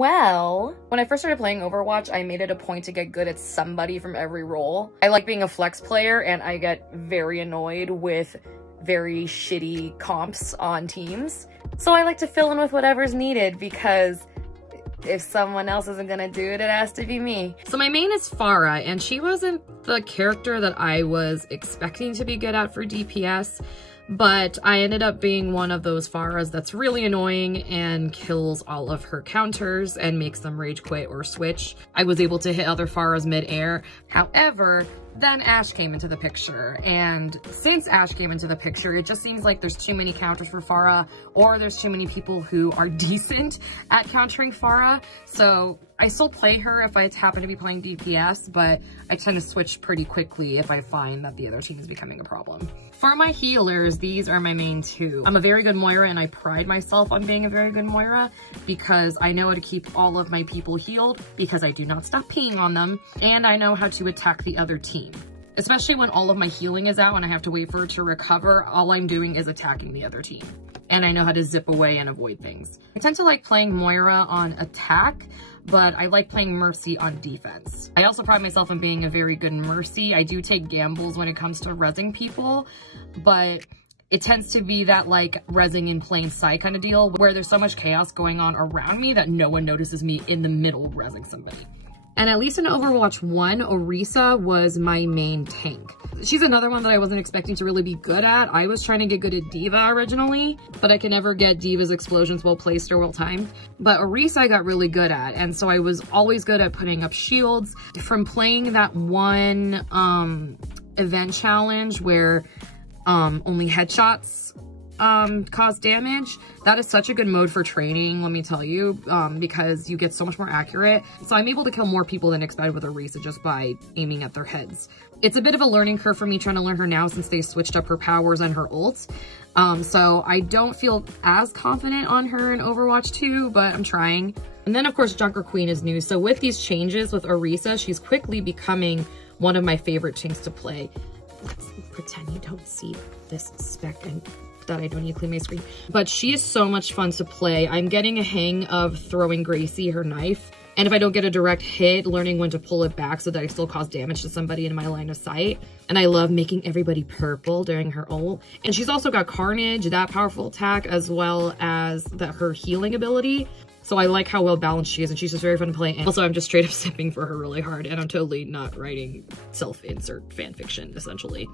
Well, when I first started playing Overwatch, I made it a point to get good at somebody from every role. I like being a flex player, and I get very annoyed with very shitty comps on teams. So I like to fill in with whatever's needed, because if someone else isn't gonna do it, it has to be me. So my main is Pharah, and she wasn't the character that I was expecting to be good at for DPS, but I ended up being one of those Pharahs that's really annoying and kills all of her counters and makes them rage quit or switch. I was able to hit other Pharahs mid-air. However, then Ashe came into the picture, and since Ashe came into the picture, it just seems like there's too many counters for Pharah, or there's too many people who are decent at countering Pharah. So I still play her if I happen to be playing DPS, but I tend to switch pretty quickly if I find that the other team is becoming a problem. For my healers, these are my main two. I'm a very good Moira, and I pride myself on being a very good Moira because I know how to keep all of my people healed because I do not stop peeing on them, and I know how to attack the other team. Especially when all of my healing is out and I have to wait for it to recover, all I'm doing is attacking the other team. And I know how to zip away and avoid things. I tend to like playing Moira on attack, but I like playing Mercy on defense. I also pride myself on being a very good Mercy. I do take gambles when it comes to rezzing people, but it tends to be that like rezzing in plain sight kind of deal where there's so much chaos going on around me that no one notices me in the middle rezzing somebody. And at least in Overwatch 1, Orisa was my main tank. She's another one that I wasn't expecting to really be good at. I was trying to get good at D.Va originally, but I can never get D.Va's explosions well placed or well timed. But Orisa I got really good at, and so I was always good at putting up shields. From playing that one event challenge where only headshots cause damage, that is such a good mode for training, let me tell you, because you get so much more accurate. So I'm able to kill more people than expected with Orisa just by aiming at their heads. It's a bit of a learning curve for me trying to learn her now since they switched up her powers and her ults. So I don't feel as confident on her in Overwatch 2, but I'm trying. And then of course Junker Queen is new. So with these changes with Orisa, she's quickly becoming one of my favorite tanks to play. Let's pretend you don't see this speck and that I don't need to clean my screen. But she is so much fun to play. I'm getting a hang of throwing Gracie her knife. And if I don't get a direct hit, learning when to pull it back so that I still cause damage to somebody in my line of sight. And I love making everybody purple during her ult. And she's also got Carnage, that powerful attack, as well as her healing ability. So I like how well balanced she is, and she's just very fun to play. And also I'm just straight up sipping for her really hard, and I'm totally not writing self-insert fanfiction, essentially.